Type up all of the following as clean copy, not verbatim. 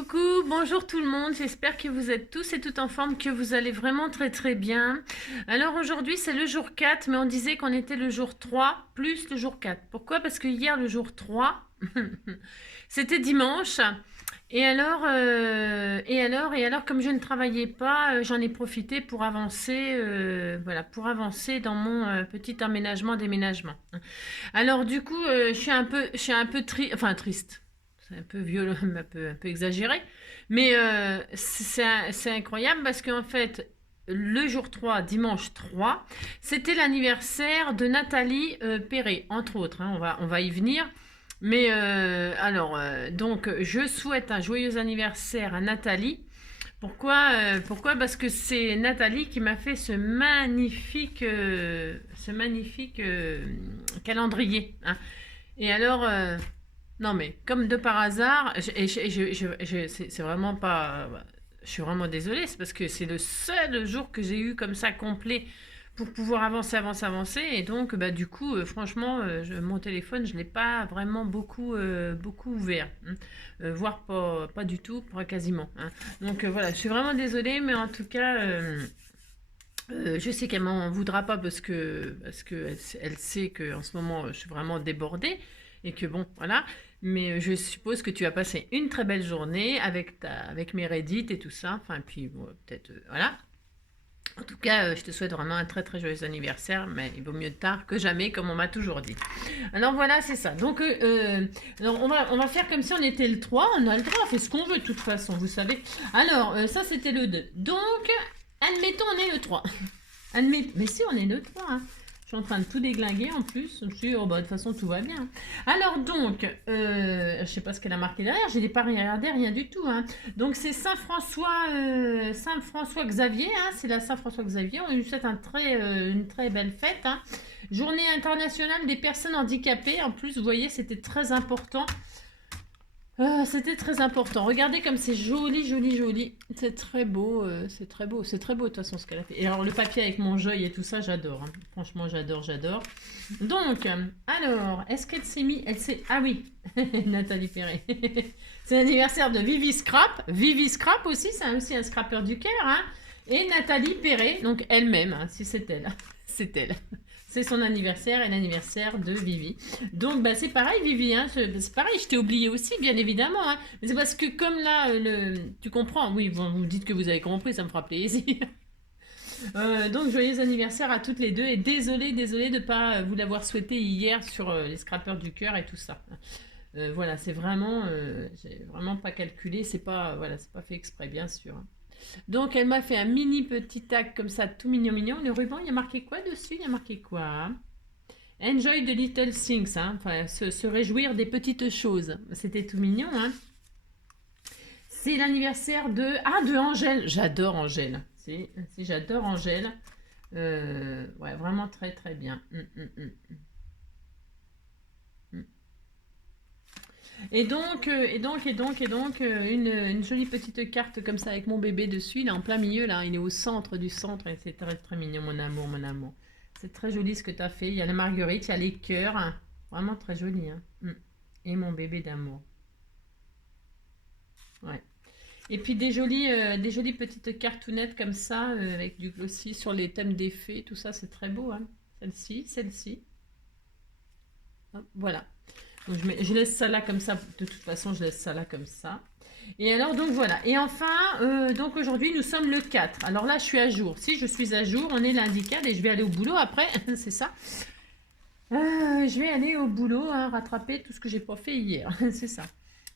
Coucou, bonjour tout le monde, j'espère que vous êtes tous et toutes en forme, que vous allez vraiment très très bien. Alors aujourd'hui c'est le jour 4, mais on disait qu'on était le jour 3 plus le jour 4. Pourquoi? Parce que hier le jour 3, c'était dimanche. Et alors, comme je ne travaillais pas, j'en ai profité pour avancer, voilà, pour avancer dans mon petit déménagement. Alors du coup, je suis un peu triste. C'est un peu violent, un peu exagéré. Mais c'est incroyable parce qu'en fait, le jour 3, dimanche 3, c'était l'anniversaire de Nathalie Perret, entre autres, hein, on va y venir. Mais donc, je souhaite un joyeux anniversaire à Nathalie. Pourquoi? Parce que c'est Nathalie qui m'a fait ce magnifique calendrier, hein. Et alors, non mais comme de par hasard, c'est vraiment pas, je suis vraiment désolée, c'est parce que c'est le seul jour que j'ai eu comme ça complet pour pouvoir avancer, et donc bah du coup, franchement, mon téléphone, je l'ai pas vraiment beaucoup ouvert, hein. Voire pas du tout, pas quasiment, hein. Donc voilà, je suis vraiment désolée, mais en tout cas. Je sais qu'elle m'en voudra pas parce que elle sait que en ce moment je suis vraiment débordée et que bon voilà, mais je suppose que tu as passé une très belle journée avec mes Reddit et tout ça, enfin puis bon, peut-être voilà. En tout cas, je te souhaite vraiment un très très joyeux anniversaire, mais il vaut mieux tard que jamais, comme on m'a toujours dit. Alors voilà, c'est ça. Donc, alors on va faire comme si on était le 3. On a le droit, on fait ce qu'on veut de toute façon, vous savez. Alors, ça c'était le 2. Donc, admettons, on est le 3. Mais si, on est le 3, hein. Je suis en train de tout déglinguer en plus. Je suis, oh, bah, de toute façon, tout va bien. Alors donc, je sais pas ce qu'elle a marqué derrière. Je n'ai pas regardé, rien du tout, hein. Donc c'est Saint-François Xavier, hein. C'est la Saint-François Xavier. On lui souhaite une très belle fête, hein. Journée internationale des personnes handicapées. En plus, vous voyez, c'était très important. C'était très important. Regardez comme c'est joli, joli, joli. C'est très beau, c'est très beau. C'est très beau de toute façon ce qu'elle a fait. Et alors le papier avec mon joy et tout ça, j'adore, hein. Franchement, j'adore, j'adore. Donc, alors, est-ce qu'elle s'est mis... Ah oui, Nathalie Perret. C'est l'anniversaire de Vivi Scrap. Vivi Scrap aussi, c'est aussi un scrapper du cœur, hein. Et Nathalie Perret, donc elle-même, hein, si c'est elle. C'est elle. C'est son anniversaire et l'anniversaire de Vivi. Donc, bah, c'est pareil, Vivi, hein. C'est pareil, je t'ai oublié aussi, bien évidemment, hein. Mais c'est parce que comme là, tu comprends, oui, vous me dites que vous avez compris, ça me fera plaisir. Donc, joyeux anniversaire à toutes les deux. Et désolée de ne pas vous l'avoir souhaité hier sur les scrappers du cœur et tout ça. Voilà, j'ai vraiment pas calculé, c'est pas, voilà, c'est pas fait exprès, bien sûr, hein. Donc, elle m'a fait un mini petit tag comme ça, tout mignon, mignon. Le ruban, il y a marqué quoi dessus? Il y a marqué quoi? Enjoy the little things, hein. Enfin, se réjouir des petites choses. C'était tout mignon, hein. C'est l'anniversaire de Angèle. J'adore Angèle. Si, j'adore Angèle. Ouais, vraiment très, très bien. Une jolie petite carte comme ça avec mon bébé dessus. Il est en plein milieu là, il est au centre du centre et c'est très très mignon, mon amour, mon amour. C'est très joli ce que tu as fait. Il y a la marguerite, il y a les cœurs, hein. Vraiment très joli, hein. Et mon bébé d'amour. Ouais. Et puis des jolies petites cartounettes comme ça avec du glossy sur les thèmes des fées, tout ça, c'est très beau, hein. Celle-ci. Hop, voilà. Donc je laisse ça là comme ça. De toute façon, je laisse ça là comme ça. Et alors, donc voilà. Et enfin, donc aujourd'hui, nous sommes le 4. Alors là, je suis à jour. Si je suis à jour, on est lundi 4 et je vais aller au boulot après. C'est ça. Je vais aller au boulot, hein, rattraper tout ce que j'ai pas fait hier. C'est ça.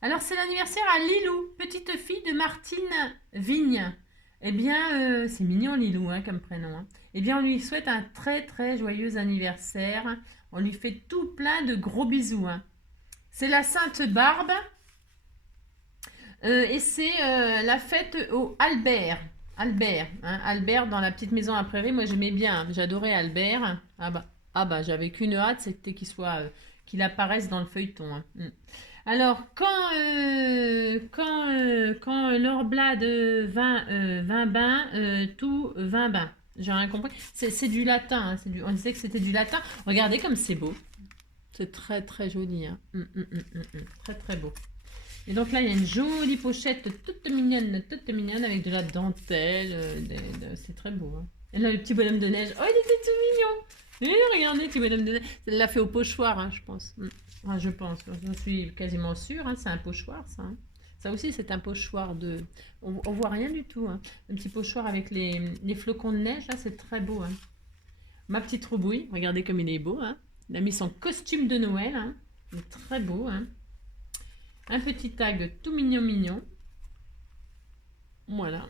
Alors, c'est l'anniversaire à Lilou, petite fille de Martine Vigne. Eh bien, c'est mignon Lilou, hein, comme prénom, hein. Eh bien, on lui souhaite un très très joyeux anniversaire. On lui fait tout plein de gros bisous, hein. C'est la Sainte Barbe et c'est la fête au Albert. Albert, hein, Albert dans la petite maison à prairie. Moi j'aimais bien, hein, j'adorais Albert. Ah bah j'avais qu'une hâte, c'était qu'il apparaisse dans le feuilleton, hein. Alors quand l'orblade vin bain, tout vin bain. J'ai rien compris. C'est du latin, hein, on disait que c'était du latin. Regardez comme c'est beau. C'est très très joli, hein. Très très beau. Et donc là, il y a une jolie pochette toute mignonne avec de la dentelle. C'est très beau. Hein. Et là, le petit bonhomme de neige. Oh, il était tout mignon. Et regardez, le petit bonhomme de neige. Elle l'a fait au pochoir, hein, je pense. Ah, je pense. Je suis quasiment sûre. Hein, c'est un pochoir, ça. Hein. Ça aussi, c'est un pochoir de... On voit rien du tout. Hein. Un petit pochoir avec les flocons de neige, là, c'est très beau. Hein. Ma petite roubouille, regardez comme il est beau. Hein. Il a mis son costume de Noël. Hein. Il est très beau. Hein. Un petit tag tout mignon. Voilà.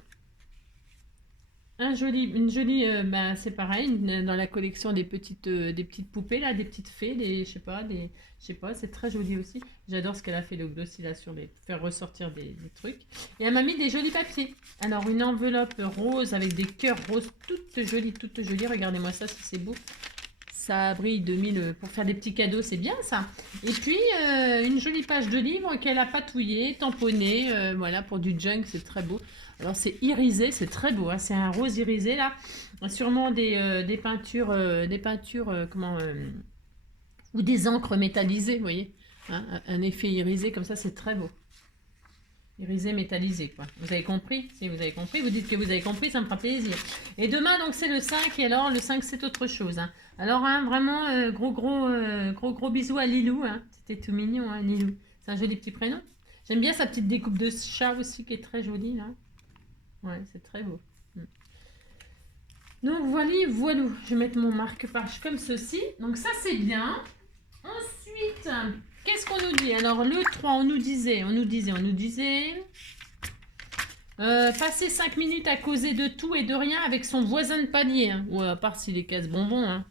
Une jolie, c'est pareil, dans la collection des petites poupées là, des petites fées, je sais pas, c'est très joli aussi. J'adore ce qu'elle a fait le glossy là sur faire ressortir des trucs. Et elle m'a mis des jolis papiers. Alors une enveloppe rose avec des cœurs roses, toutes jolies. Regardez-moi ça si c'est beau. Ça brille 2000 pour faire des petits cadeaux, c'est bien ça. Et puis une jolie page de livre qu'elle a patouillée, tamponnée, voilà pour du junk, c'est très beau. Alors c'est irisé, c'est très beau, hein, c'est un rose irisé là. Sûrement des peintures, ou des encres métallisées, vous voyez. Hein, un effet irisé comme ça, c'est très beau. Irisé métallisé, quoi. Vous avez compris? Si vous avez compris, vous dites que vous avez compris, ça me fera plaisir. Et demain, donc, c'est le 5. Et alors, le 5, c'est autre chose. Hein. Alors, hein, vraiment, gros bisous à Lilou. Hein. C'était tout mignon, hein, Lilou. C'est un joli petit prénom. J'aime bien sa petite découpe de chat aussi, qui est très jolie, là. Ouais, c'est très beau. Donc, voilà. Je vais mettre mon marque-page comme ceci. Donc, ça, c'est bien. Ensuite... Qu'est-ce qu'on nous dit? Alors, le 3, on nous disait, passer 5 minutes à causer de tout et de rien avec son voisin de panier. Hein. Ou à part s'il est casse-bonbon. Hein.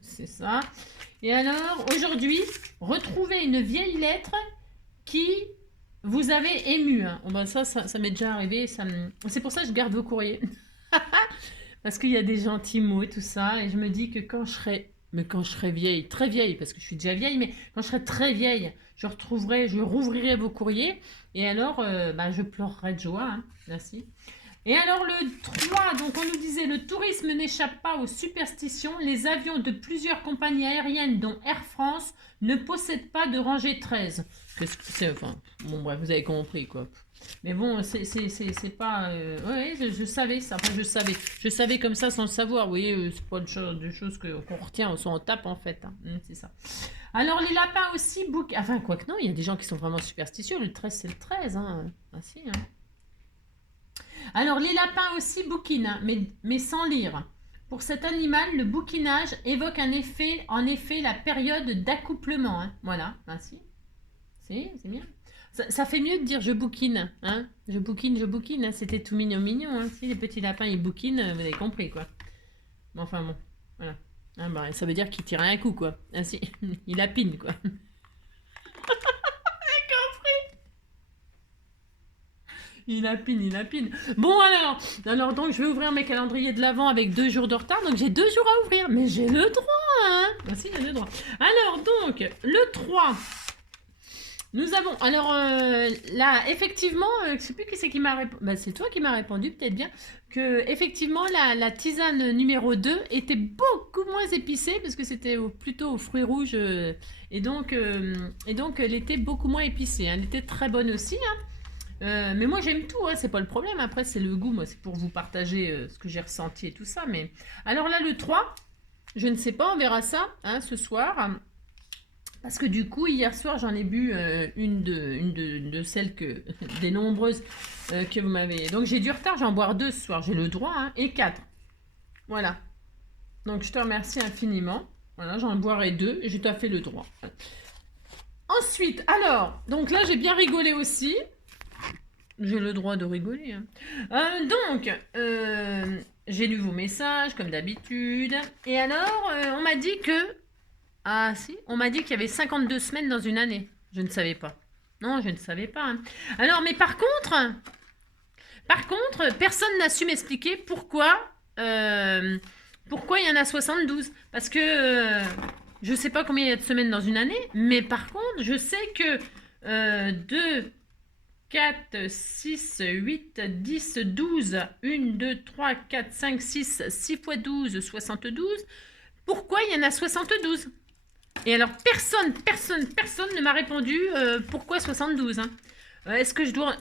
C'est ça. Et alors, aujourd'hui, retrouvez une vieille lettre qui vous avait ému. Hein. Oh, ben ça m'est déjà arrivé. C'est pour ça que je garde vos courriers. Parce qu'il y a des gentils mots et tout ça. Et je me dis que quand je serai vieille, très vieille, parce que je suis déjà vieille, mais quand je serai très vieille, je rouvrirai vos courriers, et alors, je pleurerai de joie, hein. Merci. Et alors le 3, donc on nous disait, le tourisme n'échappe pas aux superstitions, les avions de plusieurs compagnies aériennes, dont Air France, ne possèdent pas de rangée 13. Qu'est-ce que c'est? Enfin, bon bref, vous avez compris, quoi. Mais bon, c'est pas... ouais, je savais ça. Enfin, je savais comme ça sans le savoir. Vous voyez, c'est pas des choses qu'on retient, on tape en fait. Hein. C'est ça. Alors, les lapins aussi, enfin, quoi que non, il y a des gens qui sont vraiment superstitieux. Le 13, c'est le 13. Hein. Ah si, hein. Alors, les lapins aussi bouquinent, hein, mais sans lire. Pour cet animal, le bouquinage évoque en effet la période d'accouplement. Hein. Voilà, ah si. C'est bien. Ça fait mieux de dire je bouquine, hein. Je bouquine, hein. C'était tout mignon, hein. Si les petits lapins ils bouquinent, vous avez compris quoi. Bon, enfin bon, voilà. Ah, ça veut dire qu'il tire un coup quoi. Ah si, il lapine quoi. Il lapine. Bon alors donc je vais ouvrir mes calendriers de l'Avent avec 2 jours de retard, donc j'ai 2 jours à ouvrir, mais j'ai le droit, hein. Ah si, j'ai le droit. Alors donc, le 3... Nous avons, alors là, effectivement, je ne sais plus qui c'est qui m'a répondu, c'est toi qui m'as répondu peut-être bien, que effectivement la tisane numéro 2 était beaucoup moins épicée, parce que c'était plutôt aux fruits rouges, et donc elle était beaucoup moins épicée, hein. Elle était très bonne aussi, hein. Mais moi j'aime tout, hein, c'est pas le problème, après c'est le goût, moi c'est pour vous partager ce que j'ai ressenti et tout ça, mais... Alors là le 3, je ne sais pas, on verra ça hein, ce soir. Parce que du coup, hier soir, j'en ai bu une de celles des nombreuses que vous m'avez... Donc j'ai du retard, j'en boire 2 ce soir, j'ai le droit, hein, et 4. Voilà. Donc je te remercie infiniment. Voilà, j'en boirai 2 et j'ai tout à fait le droit. Ensuite, alors, donc là j'ai bien rigolé aussi. J'ai le droit de rigoler. Hein. Donc, j'ai lu vos messages comme d'habitude. Et alors, on m'a dit que... Ah si, on m'a dit qu'il y avait 52 semaines dans une année. Je ne savais pas. Non, je ne savais pas. Hein. Alors, mais par contre, personne n'a su m'expliquer pourquoi il y en a 72. Parce que je ne sais pas combien il y a de semaines dans une année, mais par contre, je sais que 2, 4, 6, 8, 10, 12, 1, 2, 3, 4, 5, 6, 6 fois 12, 72. Pourquoi il y en a 72 ? Et alors, personne ne m'a répondu pourquoi 72. Hein. Est-ce que je dois...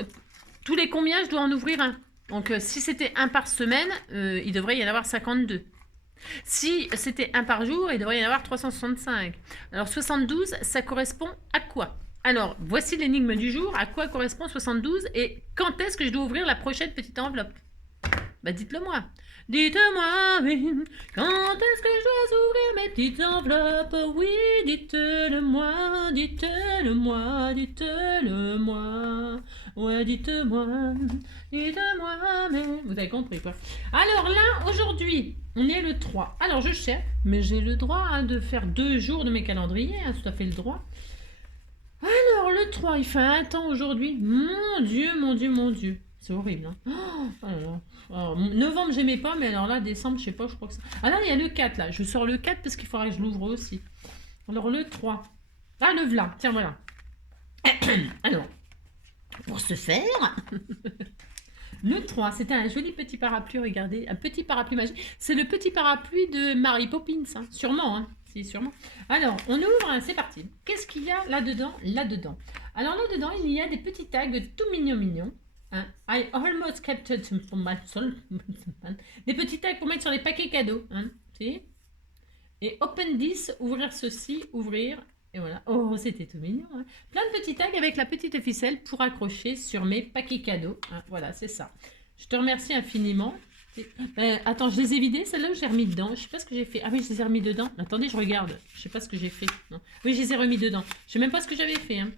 Tous les combien je dois en ouvrir un? Donc, si c'était un par semaine, il devrait y en avoir 52. Si c'était un par jour, il devrait y en avoir 365. Alors, 72, ça correspond à quoi? Alors, voici l'énigme du jour. À quoi correspond 72 et quand est-ce que je dois ouvrir la prochaine petite enveloppe? Bah, dites-le moi. Dites-moi, oui, quand est-ce que je dois ouvrir mes petites enveloppes? Oui, dites-le moi, dites-le moi, dites-le moi. Ouais, dites-moi, dites-moi, mais... Vous avez compris, quoi. Alors là, aujourd'hui, on est le 3. Alors, je cherche, mais j'ai le droit hein, de faire 2 jours de mes calendriers, hein, tout à fait le droit. Alors, le 3, il fait un temps aujourd'hui. Mon Dieu, mon Dieu, mon Dieu. C'est horrible, hein. Oh là là. Alors, novembre, j'aimais pas, mais alors là, décembre, je sais pas, je crois que ça... Ah là, il y a le 4, là. Je sors le 4 parce qu'il faudrait que je l'ouvre aussi. Alors, le 3. Ah, le v'là. Tiens, voilà. Alors, pour ce faire... Le 3, c'était un joli petit parapluie, regardez. Un petit parapluie magique. C'est le petit parapluie de Mary Poppins, hein. Sûrement, hein. Si, sûrement. Alors, on ouvre, hein, c'est parti. Qu'est-ce qu'il y a là-dedans? Là-dedans. Alors, là-dedans, il y a des petits tags tout mignons. Hein. I almost kept it for my soul. Des petits tags pour mettre sur les paquets cadeaux. Hein. Et open this, ouvrir ceci, ouvrir. Et voilà. Oh, c'était tout mignon. Hein. Plein de petits tags avec la petite ficelle pour accrocher sur mes paquets cadeaux. Hein. Voilà, c'est ça. Je te remercie infiniment. Attends, je les ai vidés, celles-là, je les ai remis dedans. Je sais pas ce que j'ai fait. Ah oui, je les ai remis dedans. Attendez, je regarde. Je sais pas ce que j'ai fait. Non. Oui, je les ai remis dedans. Je sais même pas ce que j'avais fait. Hein.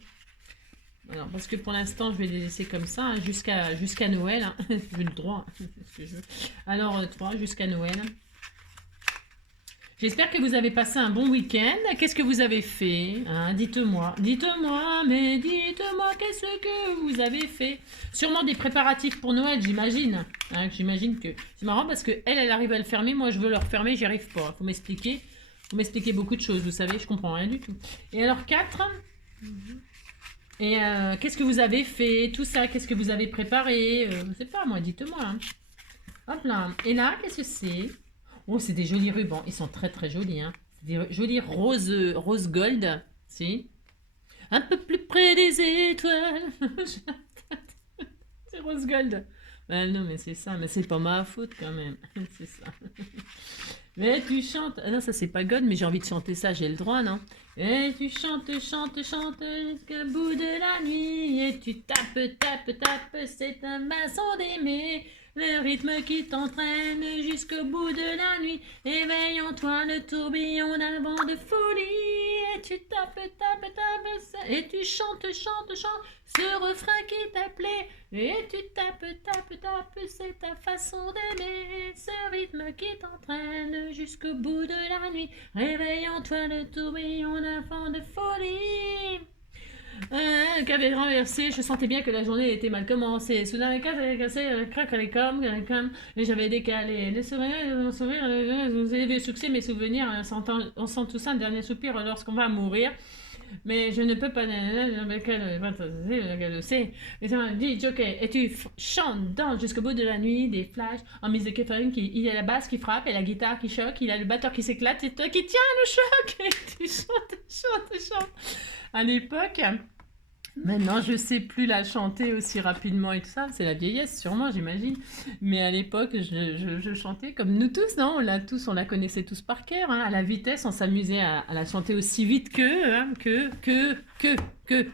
Alors, parce que pour l'instant, je vais les laisser comme ça, hein, jusqu'à Noël. Hein. J'ai le droit. Hein. Ce que je veux. Alors, 3 jusqu'à Noël. J'espère que vous avez passé un bon week-end. Qu'est-ce que vous avez fait hein? Dites-moi. Dites-moi, mais dites-moi qu'est-ce que vous avez fait. Sûrement des préparatifs pour Noël, j'imagine. Hein, j'imagine que... C'est marrant parce qu'elle, elle arrive à le fermer. Moi, je veux le refermer, j'y arrive pas. Faut m'expliquer. Faut m'expliquer beaucoup de choses, vous savez. Je comprends rien du tout. Et alors, 4. Et qu'est-ce que vous avez fait? Tout ça, qu'est-ce que vous avez préparé? Je sais pas, moi, dites-moi. Hein. Hop là. Et là, qu'est-ce que c'est? Oh, c'est des jolis rubans. Ils sont très très jolis. Hein. Des jolis rose gold. Si. Un peu plus près des étoiles. C'est rose gold. Ben non, mais c'est ça. Mais c'est pas ma faute quand même. C'est ça. Mais tu chantes. Ah non, ça c'est pas gold, mais j'ai envie de chanter ça. J'ai le droit, non? Et tu chantes jusqu'au bout de la nuit. Et tu tapes. C'est un maçon d'aimer. Le rythme qui t'entraîne jusqu'au bout de la nuit. Éveille en toi le tourbillon d'un vent de folie. Et tu tapes. Et tu chantes ce refrain qui t'appelait. Et tu tapes. C'est ta façon d'aimer. Ce rythme qui t'entraîne jusqu'au bout de la nuit. Réveille en toi le tourbillon d'un vent de folie. Qu'avait renversé, je sentais bien que la journée était mal commencée. Soudain, les cases avaient cassé, crac, les comme, et j'avais décalé. Les sourires, vous avez vu succès, mes souvenirs, on sent tout ça, un dernier soupir lorsqu'on va mourir. Mais je ne peux pas. Et ça m'a dit, ok, et tu chantes, danses jusqu'au bout de la nuit, des flashs, en musique funk, il y a la basse qui frappe et la guitare qui choque, il y a le batteur qui s'éclate, c'est toi qui tiens le choc, et tu chantes. À l'époque, maintenant je sais plus la chanter aussi rapidement et tout ça, c'est la vieillesse sûrement j'imagine, mais à l'époque je chantais comme nous tous, non? On la connaissait tous par cœur, hein, à la vitesse, on s'amusait à la chanter aussi vite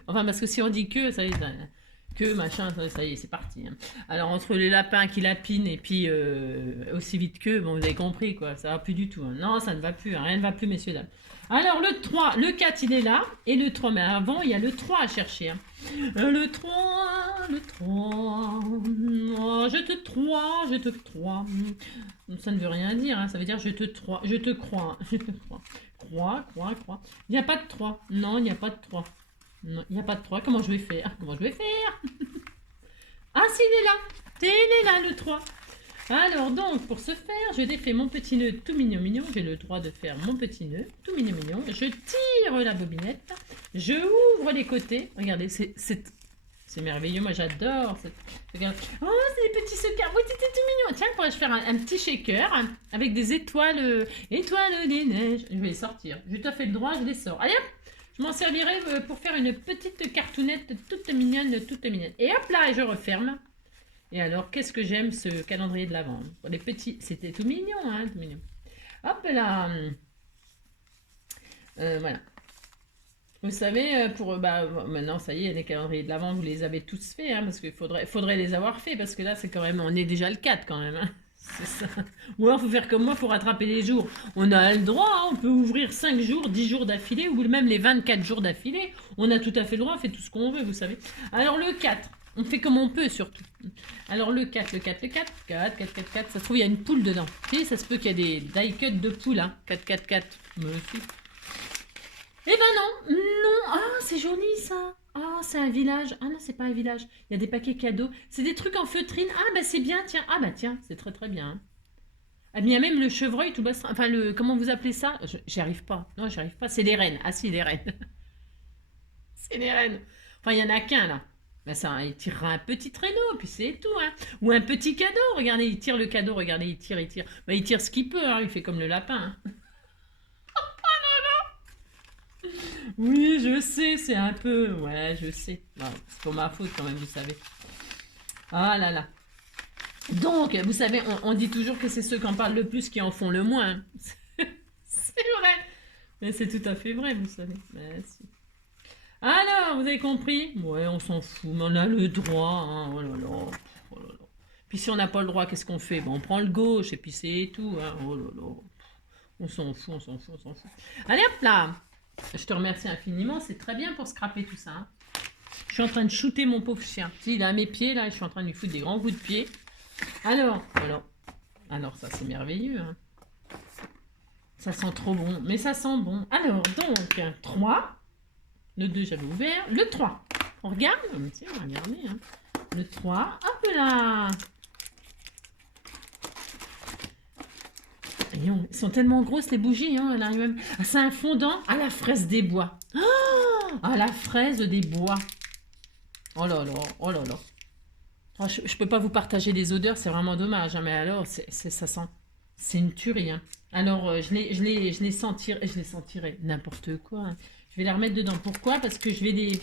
enfin parce que si on dit que, ça y est, que machin, ça y est, c'est parti. Hein. Alors entre les lapins qui lapinent et puis aussi vite que, bon vous avez compris quoi, ça va plus du tout. Hein. Non, ça ne va plus, hein, rien ne va plus messieurs dames. Alors le 3, le 4 il est là, et le 3, mais avant il y a le 3 à chercher. Hein. Le 3, oh, je te crois. Ça ne veut rien dire, hein. Ça veut dire je te crois. Crois. Il n'y a pas de 3, non il n'y a pas de 3. Non, il n'y a pas de 3. Comment je vais faire? Ah, si, il est là, le 3. Alors, donc, pour ce faire, je défais mon petit nœud tout mignon. J'ai le droit de faire mon petit nœud tout mignon. Je tire la bobinette. Je ouvre les côtés. Regardez, c'est C'est merveilleux, moi j'adore. Regarde. Oh, c'est des petits secars. Oui, c'était tout mignon. Tiens, pourrais-je faire un petit shaker avec des étoiles, étoiles des neiges. Je vais les sortir. Je t'ai fait le droit, je les sors. Allez hop, je m'en servirai pour faire une petite cartounette toute mignonne, toute mignonne. Et hop là, je referme. Et alors, qu'est-ce que j'aime ce calendrier de l'Avent. Pour les petits, c'était tout mignon, hein, tout mignon. Hop là. Voilà. Vous savez, maintenant, ça y est, les calendriers de l'Avent, vous les avez tous faits, hein, parce qu'il faudrait les avoir faits, parce que là, c'est quand même, on est déjà le 4 quand même. Hein. C'est ça. Ou alors, il faut faire comme moi, il faut rattraper les jours. On a le droit, hein, on peut ouvrir 5 jours, 10 jours d'affilée, ou même les 24 jours d'affilée. On a tout à fait le droit, on fait tout ce qu'on veut, vous savez. Alors, le 4, on fait comme on peut, surtout. Alors, le 4, 4, ça se trouve, il y a une poule dedans. Vous voyez, ça se peut qu'il y a des die cuts de poule, hein. 4. Mais aussi. Eh ben non, non, ah c'est joli ça. Ah c'est un village, ah non c'est pas un village, il y a des paquets cadeaux, c'est des trucs en feutrine, ah bah c'est bien tiens, ah bah tiens, c'est très très bien. Ah mais il y a même le chevreuil tout bas, enfin comment vous appelez ça? J'y arrive pas, non j'y arrive pas, c'est les rennes, ah si les rennes. C'est les rennes, enfin il y en a qu'un là. Ben ça, il tirera un petit traîneau, puis c'est tout, hein. Ou un petit cadeau, regardez, il tire le cadeau, regardez, il tire. Ben, il tire ce qu'il peut, hein. Il fait comme le lapin, hein. Oui, je sais, c'est un peu... Ouais, je sais. Bon, c'est pour ma faute quand même, vous savez. Ah là là. Donc, vous savez, on dit toujours que c'est ceux qui en parlent le plus qui en font le moins. C'est vrai. Mais c'est tout à fait vrai, vous savez. Si. Alors, vous avez compris? Ouais, on s'en fout, mais on a le droit. Hein. Oh là là. Oh là là. Puis si on n'a pas le droit, qu'est-ce qu'on fait? Bon, on prend le gauche et puis c'est tout. Hein. Oh là là. On s'en fout, on s'en fout, on s'en fout. Allez hop là. Je te remercie infiniment, c'est très bien pour scraper tout ça. Hein. Je suis en train de shooter mon pauvre chien. Il est à mes pieds là, je suis en train de lui foutre des grands coups de pied. Alors ça c'est merveilleux. Hein. Ça sent trop bon, mais ça sent bon. Alors donc, 3. Le 2 j'avais ouvert. Le 3. On regarde? Tiens, on va regarder. Hein. Le 3. Hop là. Ils sont tellement grosses les bougies, hein, elle arrive même... Ah, c'est un fondant à la fraise des bois. Oh, à la fraise des bois. Oh là là, oh là là. Oh, je ne peux pas vous partager les odeurs, c'est vraiment dommage. Hein, mais alors, ça sent... C'est une tuerie. Hein. Alors, je les sentirai n'importe quoi. Hein. Je vais les remettre dedans. Pourquoi? Parce que je les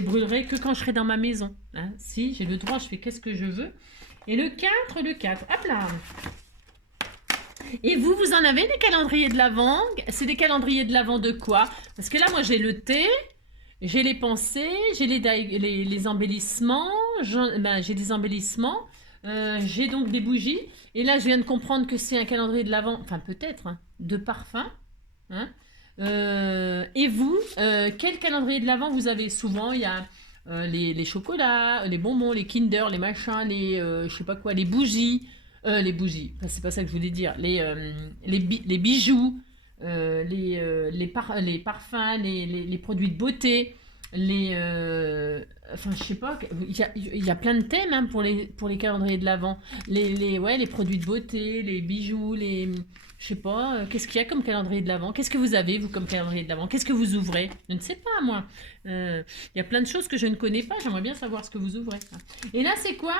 brûlerai que quand je serai dans ma maison. Hein. Si, j'ai le droit, je fais qu'est-ce que je veux. Et le 4, hop là. Et vous en avez des calendriers de l'Avent? C'est des calendriers de l'Avent de quoi? Parce que là, moi, j'ai le thé, j'ai les pensées, j'ai les embellissements, j'ai des embellissements, j'ai donc des bougies. Et là, je viens de comprendre que c'est un calendrier de l'Avent, enfin peut-être, hein, de parfum. Hein. Et vous, quel calendrier de l'Avent vous avez? Souvent, il y a les chocolats, les bonbons, les Kinder, les machins, je sais pas quoi, les bougies. Les bougies, enfin, c'est pas ça que je voulais dire. Les bijoux, les parfums, les produits de beauté, enfin, je sais pas, il y a plein de thèmes hein, pour les calendriers de l'Avent. Les produits de beauté, les bijoux, je sais pas, qu'est-ce qu'il y a comme calendrier de l'Avent? Qu'est-ce que vous avez, vous, comme calendrier de l'Avent? Qu'est-ce que vous ouvrez? Je ne sais pas, moi. Il y a plein de choses que je ne connais pas, j'aimerais bien savoir ce que vous ouvrez. Et là, c'est quoi?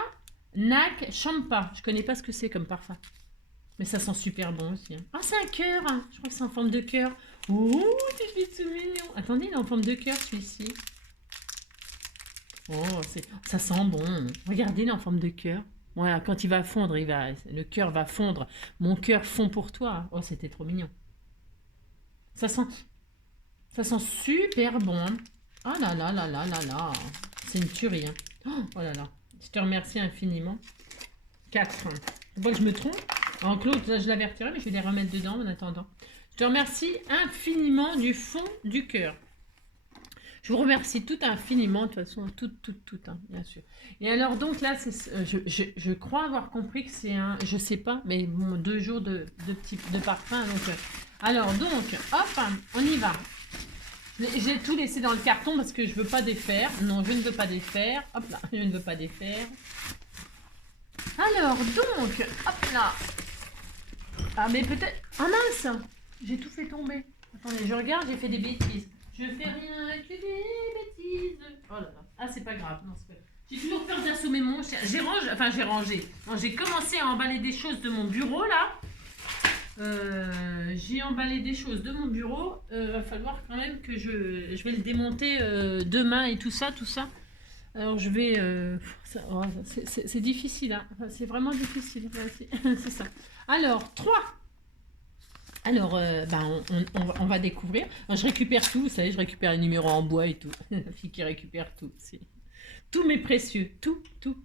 Nac Champa. Je connais pas ce que c'est comme parfum. Mais ça sent super bon aussi. Hein. Ah, c'est un cœur. Hein. Je crois que c'est en forme de cœur. Oh, c'est tout mignon. Attendez, il est en forme de cœur celui-ci. Oh, ça sent bon. Regardez, il est en forme de cœur. Voilà, quand il va fondre, le cœur va fondre. Mon cœur fond pour toi. Oh, c'était trop mignon. Ça sent super bon. Hein. Oh là là là là là là. C'est une tuerie. Hein. Oh là là. Je te remercie infiniment. 4. Faut pas que je me trompe. En Claude, là, je l'avais retiré, mais je vais les remettre dedans en attendant. Je te remercie infiniment du fond du cœur. Je vous remercie tout infiniment, de toute façon, tout, hein, bien sûr. Et alors, donc là, je crois avoir compris que c'est un, je sais pas, mais bon, 2 jours de parfum. Donc, alors, donc, hop, on y va. J'ai tout laissé dans le carton parce que je veux pas défaire. Non, je ne veux pas défaire. Hop là, je ne veux pas défaire. Alors, donc, hop là. Ah, mais peut-être... Ah mince, j'ai tout fait tomber. Attendez, je regarde, j'ai fait des bêtises. Je fais rien que des bêtises. Oh là là. Ah, c'est pas grave. Non, c'est pas grave. J'ai toujours peur d'assommer mon chien. J'ai rangé. Non, j'ai commencé à emballer des choses de mon bureau, là. J'ai emballé des choses de mon bureau. Va falloir quand même que je vais le démonter demain et tout ça, tout ça. Alors je vais... c'est difficile, hein. Enfin, c'est vraiment difficile. C'est ça. Alors, 3. Alors, on va découvrir. Alors, je récupère tout, vous savez, je récupère les numéros en bois et tout. La fille qui récupère tout. Tous mes précieux. Tout. Tous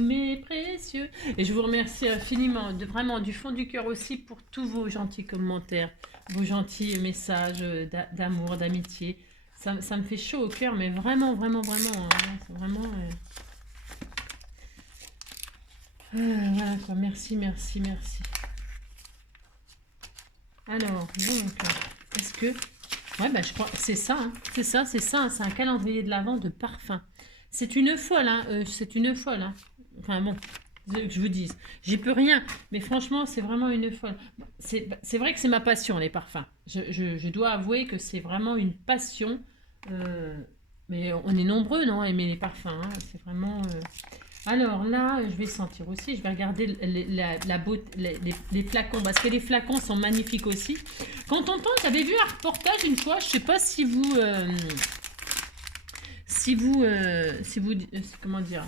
mes précieux. Et je vous remercie infiniment, vraiment du fond du cœur aussi, pour tous vos gentils commentaires, vos gentils messages d'amour, d'amitié. Ça me fait chaud au cœur, mais vraiment, vraiment, vraiment. Hein, c'est vraiment... voilà quoi, merci. Alors, donc, est-ce que... Ouais, bah je crois que c'est ça, hein. C'est ça, hein. C'est un calendrier de l'Avent de parfum. C'est une folle, hein. C'est une folle, hein. Enfin bon, que je vous dise. J'y peux rien, mais franchement, c'est vraiment une folle. C'est vrai que c'est ma passion, les parfums. Je dois avouer que c'est vraiment une passion. Mais on est nombreux, non, à aimer les parfums, hein. C'est vraiment... Alors là, je vais sentir aussi, je vais regarder les flacons, parce que les flacons sont magnifiques aussi. Quand on entend, j'avais vu un reportage une fois, je ne sais pas si vous... comment dire,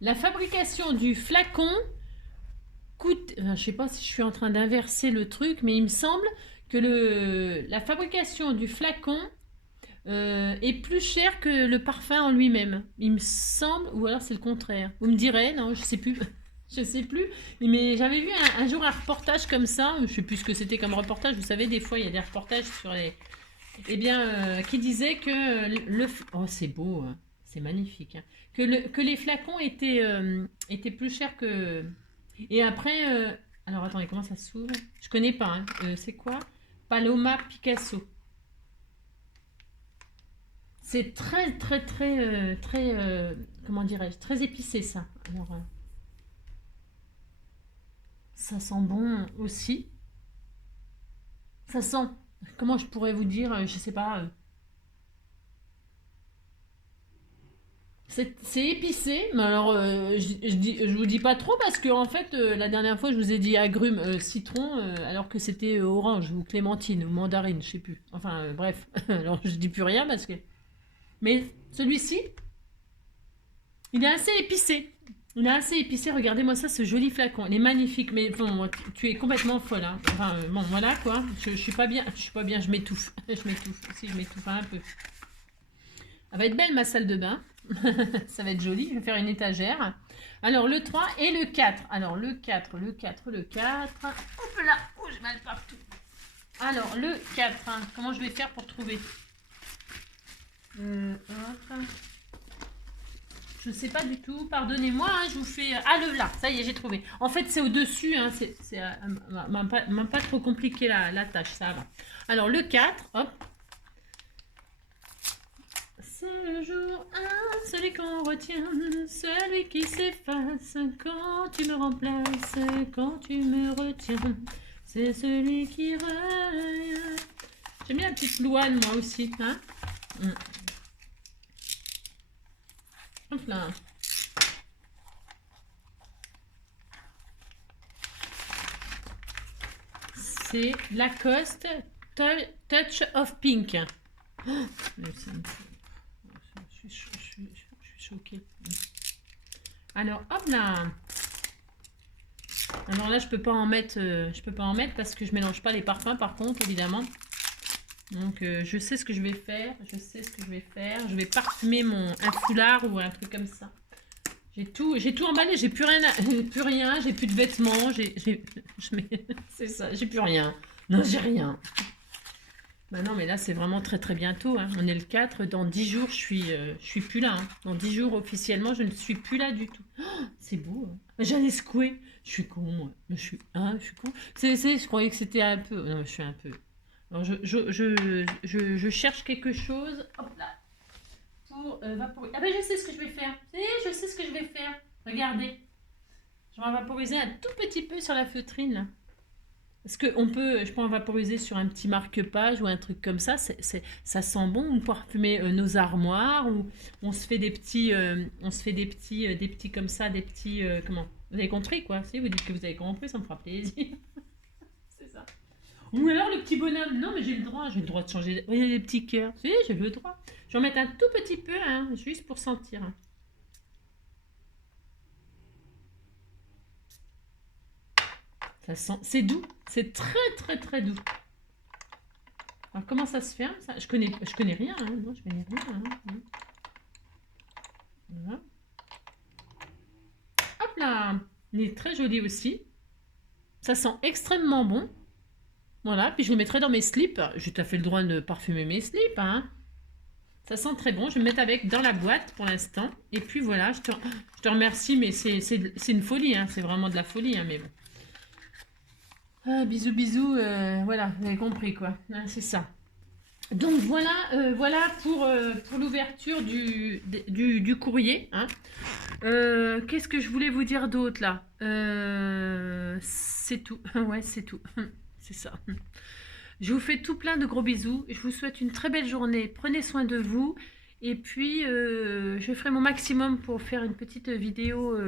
la fabrication du flacon coûte... je ne sais pas si je suis en train d'inverser le truc, mais il me semble que la fabrication du flacon... est plus cher que le parfum en lui-même, il me semble, ou alors c'est le contraire. Vous me direz, non, je sais plus, je sais plus. Mais j'avais vu un jour un reportage comme ça, je sais plus ce que c'était comme reportage. Vous savez, des fois il y a des reportages sur les, qui disait que oh c'est beau, hein. C'est magnifique, hein. Que les flacons étaient plus chers que. Et après, alors attendez, comment ça s'ouvre? Je connais pas, hein. C'est quoi? Paloma Picasso. C'est très, comment dirais-je, très épicé ça. Alors, ça sent bon aussi. Ça sent, comment je pourrais vous dire, je sais pas. C'est épicé, mais alors je vous dis pas trop parce que en fait la dernière fois je vous ai dit agrumes, citron, alors que c'était orange ou clémentine ou mandarine, je sais plus. Enfin bref, alors je dis plus rien parce que. Mais celui-ci, il est assez épicé. Il est assez épicé. Regardez-moi ça, ce joli flacon. Il est magnifique. Mais bon, tu es complètement folle, hein. Enfin, bon, voilà quoi. Je suis pas bien. Je suis pas bien. Je m'étouffe. Je m'étouffe. Si, je m'étouffe un peu. Elle va être belle ma salle de bain. Ça va être joli. Je vais faire une étagère. Alors le 3 et le 4. Alors le 4. Hop là. Oh, j'ai mal partout. Alors le 4. Hein. Comment je vais faire pour trouver hop. Je sais pas du tout, pardonnez-moi, hein, je vous fais... Ah, là, ça y est, j'ai trouvé. En fait, c'est au-dessus, hein, c'est m'a pas trop compliqué la tâche, ça va. Alors, le 4, hop. C'est le jour 1, celui qu'on retient, celui qui s'efface quand tu me remplaces, quand tu me retiens. C'est celui qui revient. J'aime bien la petite Louane, moi aussi, hein. Hop là. C'est Lacoste Touch of Pink. Oh, je suis choquée. Alors hop là. Alors là je peux pas en mettre, parce que je mélange pas les parfums par contre évidemment. Donc je sais ce que je vais faire. Je vais parfumer un foulard ou un truc comme ça. J'ai tout emballé. J'ai plus rien. J'ai plus de vêtements. C'est ça. J'ai plus rien. Non, j'ai rien. Bah non, mais là c'est vraiment très très bientôt, hein. On est le 4. Dans 10 jours, je suis plus là, hein. Dans 10 jours officiellement, je ne suis plus là du tout. Oh, c'est beau, hein. J'allais secouer. Je suis con, moi. Je suis con. Je croyais que c'était un peu. Non, je suis un peu. Alors je cherche quelque chose, hop là, pour vaporiser. Ah ben je sais ce que je vais faire. Regardez. Je vais vaporiser un tout petit peu sur la feutrine là. Parce que je peux en vaporiser sur un petit marque-page ou un truc comme ça. Ça sent bon. On peut parfumer nos armoires ou on se fait des petits, des petits comme ça, des petits, comment? Vous avez compris quoi? Si vous dites que vous avez compris, ça me fera plaisir. C'est ça. Ou alors le petit bonhomme. Non, mais j'ai le droit de changer. Voyez les petits cœurs. Si, j'ai le droit. Je vais en mettre un tout petit peu, hein, juste pour sentir, hein. Ça sent, c'est doux, c'est très très très doux. Alors comment ça se ferme ça? Je connais rien, hein. Non, je connais rien, hein. Voilà. Hop là, il est très joli aussi. Ça sent extrêmement bon. Voilà, puis je le mettrai dans mes slips. J'ai tout à fait le droit de parfumer mes slips, hein. Ça sent très bon. Je vais me mettre avec dans la boîte pour l'instant. Et puis voilà, je te remercie, mais c'est une folie, hein. C'est vraiment de la folie, hein, mais bon. Ah, bisous, bisous, voilà, vous avez compris quoi, hein, c'est ça. Donc voilà, voilà pour l'ouverture du courrier, hein. Qu'est-ce que je voulais vous dire d'autre là? C'est tout, ouais c'est tout, c'est ça. Je vous fais tout plein de gros bisous, je vous souhaite une très belle journée, prenez soin de vous. Et puis, je ferai mon maximum pour faire une petite vidéo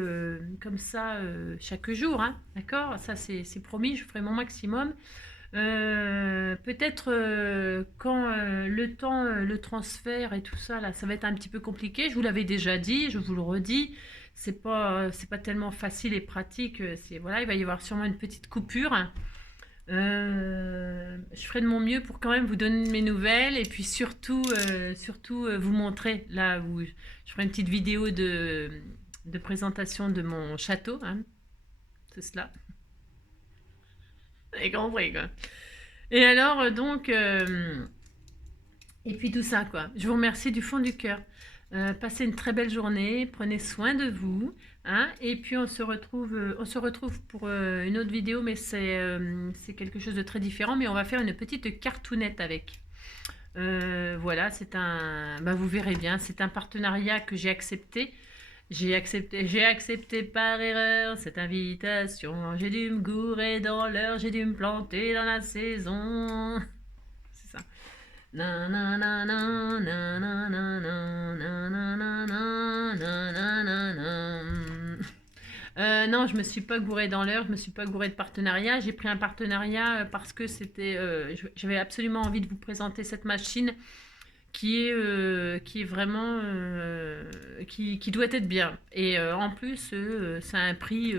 comme ça chaque jour, hein, d'accord? Ça, c'est promis, je ferai mon maximum. Peut-être quand le temps, le transfert et tout ça, là, ça va être un petit peu compliqué. Je vous l'avais déjà dit, je vous le redis. C'est pas tellement facile et pratique. Voilà, il va y avoir sûrement une petite coupure. Je ferai de mon mieux pour quand même vous donner mes nouvelles et puis surtout, vous montrer là où je ferai une petite vidéo de présentation de mon château, hein. C'est cela. Vous avez compris quoi. Et alors et puis tout ça quoi. Je vous remercie du fond du cœur. Passez une très belle journée, prenez soin de vous, hein, et puis on se retrouve pour une autre vidéo, mais c'est quelque chose de très différent, mais on va faire une petite cartoonette avec. Voilà, vous verrez bien, c'est un partenariat que j'ai accepté. J'ai accepté par erreur cette invitation. J'ai dû me gourer dans l'heure, j'ai dû me planter dans la saison. C'est ça. Non, je me suis pas gourée dans l'heure, je me suis pas gourée de partenariat. J'ai pris un partenariat parce que j'avais absolument envie de vous présenter cette machine qui est vraiment qui doit être bien. Et en plus, ça a un prix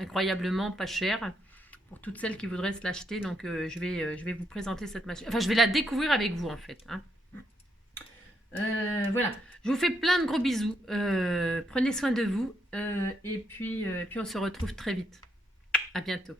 incroyablement pas cher pour toutes celles qui voudraient se l'acheter. Donc je vais vous présenter cette machine. Enfin, je vais la découvrir avec vous en fait, hein. Voilà, je vous fais plein de gros bisous. Prenez soin de vous et puis on se retrouve très vite. À bientôt.